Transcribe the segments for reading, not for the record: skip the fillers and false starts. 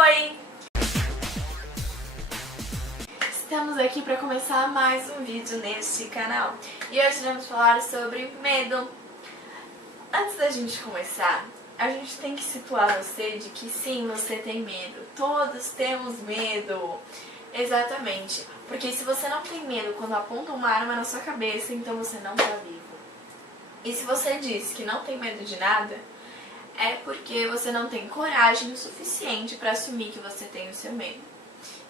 Oi! Estamos aqui para começar mais um vídeo neste canal e hoje vamos falar sobre medo. Antes da gente começar, a gente tem que situar você de que sim, você tem medo. Todos temos medo. Exatamente. Porque se você não tem medo quando aponta uma arma na sua cabeça, então você não está vivo. E se você diz que não tem medo de nada, é porque você não tem coragem o suficiente para assumir que você tem o seu medo.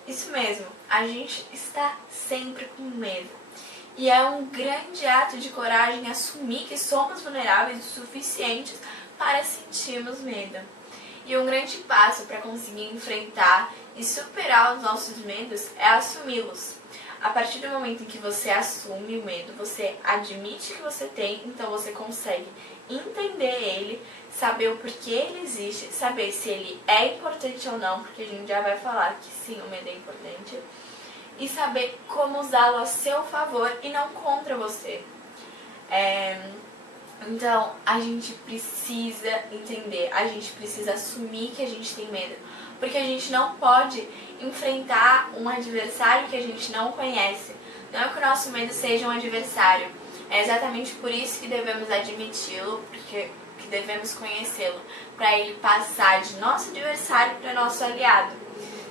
Isso mesmo, a gente está sempre com medo. E é um grande ato de coragem assumir que somos vulneráveis o suficientes para sentirmos medo. E um grande passo para conseguir enfrentar e superar os nossos medos é assumi-los. A partir do momento em que você assume o medo, você admite que você tem, então você consegue entender ele, saber o porquê ele existe, saber se ele é importante ou não, porque a gente já vai falar que sim, o medo é importante, e saber como usá-lo a seu favor e não contra você. Então, a gente precisa entender, a gente precisa assumir que a gente tem medo, porque a gente não pode enfrentar um adversário que a gente não conhece. Não é que o nosso medo seja um adversário, é exatamente por isso que devemos admiti-lo, porque que devemos conhecê-lo, para ele passar de nosso adversário para nosso aliado.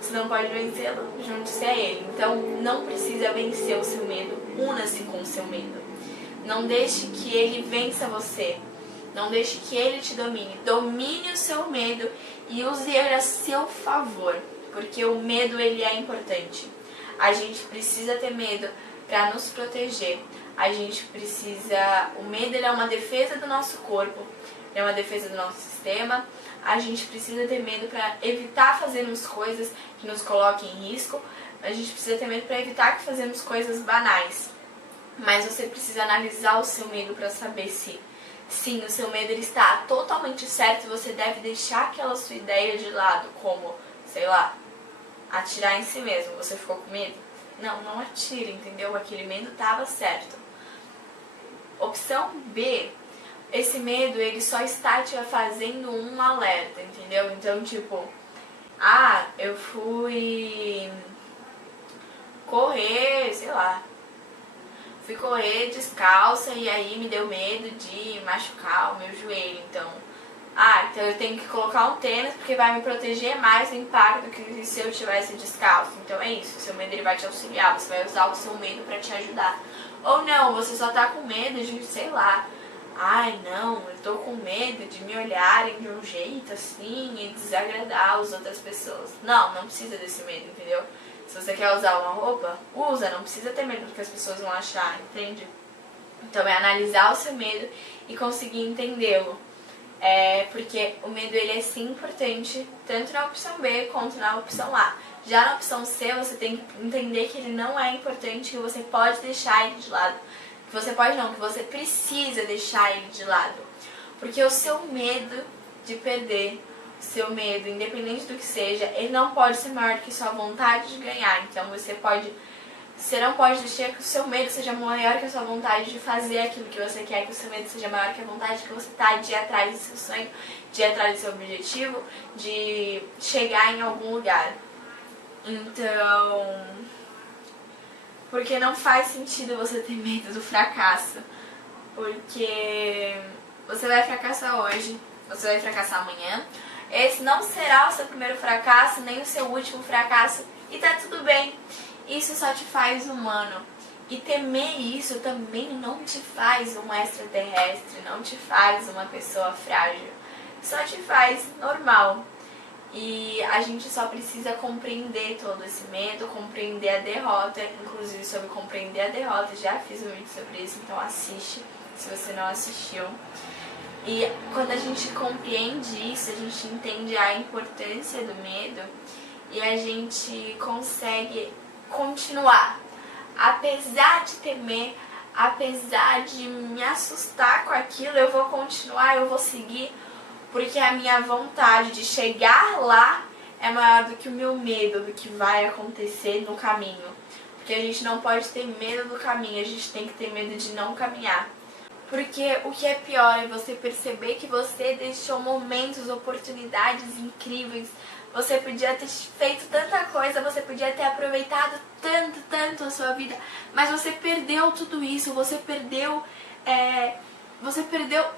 Se não pode vencê-lo, junte-se a ele. Então, não precisa vencer o seu medo, una-se com o seu medo. Não deixe que ele vença você. Não deixe que ele te domine. Domine o seu medo e use ele a seu favor. Porque o medo, ele é importante. A gente precisa ter medo para nos proteger. A gente precisa... O medo, ele é uma defesa do nosso corpo. É uma defesa do nosso sistema. A gente precisa ter medo para evitar fazermos coisas que nos coloquem em risco. A gente precisa ter medo para evitar que fazemos coisas banais. Mas você precisa analisar o seu medo para saber se, sim, o seu medo ele está totalmente certo e você deve deixar aquela sua ideia de lado, como, sei lá, atirar em si mesmo. Você ficou com medo? Não, não atire, entendeu? Aquele medo estava certo. Opção B, esse medo ele só está te fazendo um alerta, entendeu? Então, tipo, eu fui correr, sei lá, fui correr descalça e aí me deu medo de machucar o meu joelho, então eu tenho que colocar um tênis porque vai me proteger mais do impacto do que se eu tivesse descalço. Então é isso, o seu medo ele vai te auxiliar, você vai usar o seu medo para te ajudar. Ou não, você só tá com medo de, sei lá, não, eu tô com medo de me olharem de um jeito assim e desagradar as outras pessoas. Não precisa desse medo, entendeu? Se você quer usar uma roupa, usa, não precisa ter medo do que as pessoas vão achar, entende? Então é analisar o seu medo e conseguir entendê-lo. Porque o medo ele é sim importante, tanto na opção B quanto na opção A. Já na opção C, você tem que entender que ele não é importante, que você pode deixar ele de lado. Que você pode não, que você precisa deixar ele de lado. Porque o seu medo de perder, o seu medo, independente do que seja, ele não pode ser maior que sua vontade de ganhar. Então você não pode deixar que o seu medo seja maior que a sua vontade de fazer aquilo que você quer, que o seu medo seja maior que a vontade que você está de ir atrás do seu sonho, de ir atrás do seu objetivo, de chegar em algum lugar. Então, porque não faz sentido você ter medo do fracasso, porque você vai fracassar hoje, você vai fracassar amanhã, esse não será o seu primeiro fracasso, nem o seu último fracasso, e tá tudo bem. Isso só te faz humano. E temer isso também não te faz um extraterrestre, não te faz uma pessoa frágil. Só te faz normal. E a gente só precisa compreender todo esse medo, compreender a derrota. Inclusive sobre compreender a derrota, já fiz um vídeo sobre isso, então assiste se você não assistiu. E quando a gente compreende isso, a gente entende a importância do medo e a gente consegue continuar. Apesar de temer, apesar de me assustar com aquilo, eu vou continuar, eu vou seguir, porque a minha vontade de chegar lá é maior do que o meu medo do que vai acontecer no caminho. Porque a gente não pode ter medo do caminho, a gente tem que ter medo de não caminhar. Porque o que é pior é você perceber que você deixou momentos, oportunidades incríveis você podia ter feito tanta coisa, você podia ter aproveitado tanto a sua vida, mas você perdeu tudo isso, você perdeu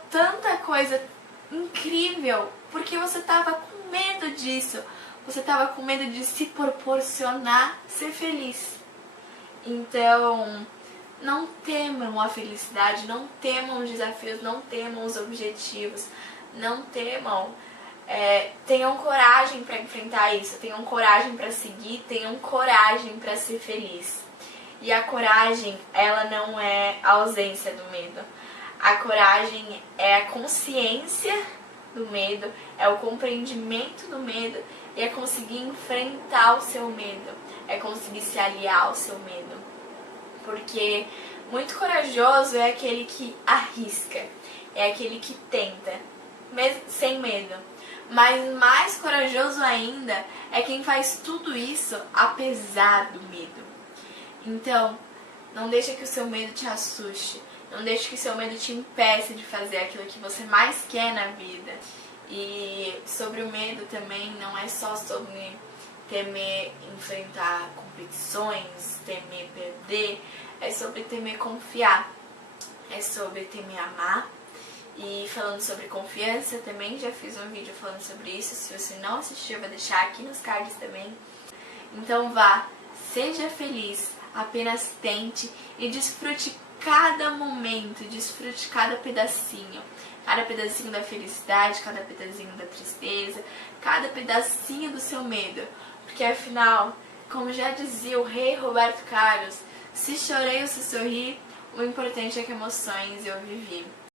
tanta coisa incrível, porque você estava com medo disso, você estava com medo de se proporcionar ser feliz. Então, não temam a felicidade, não temam os desafios, não temam os objetivos, não temam. Tenham coragem para enfrentar isso, tenham coragem para seguir, tenham coragem para ser feliz. E a coragem, ela não é a ausência do medo. A coragem é a consciência do medo, é o compreendimento do medo e é conseguir enfrentar o seu medo, é conseguir se aliar ao seu medo. Porque muito corajoso é aquele que arrisca, é aquele que tenta, mesmo sem medo. Mas mais corajoso ainda é quem faz tudo isso apesar do medo. Então, não deixe que o seu medo te assuste, não deixe que o seu medo te impeça de fazer aquilo que você mais quer na vida. E sobre o medo também, não é só sobre temer enfrentar competições, temer perder, é sobre temer confiar, é sobre temer amar. E falando sobre confiança também, já fiz um vídeo falando sobre isso, se você não assistiu eu vou deixar aqui nos cards também. Então vá, seja feliz, apenas tente e desfrute cada momento, desfrute cada pedacinho da felicidade, cada pedacinho da tristeza, cada pedacinho do seu medo, porque afinal, como já dizia o rei Roberto Carlos, se chorei ou se sorri, o importante é que emoções eu vivi.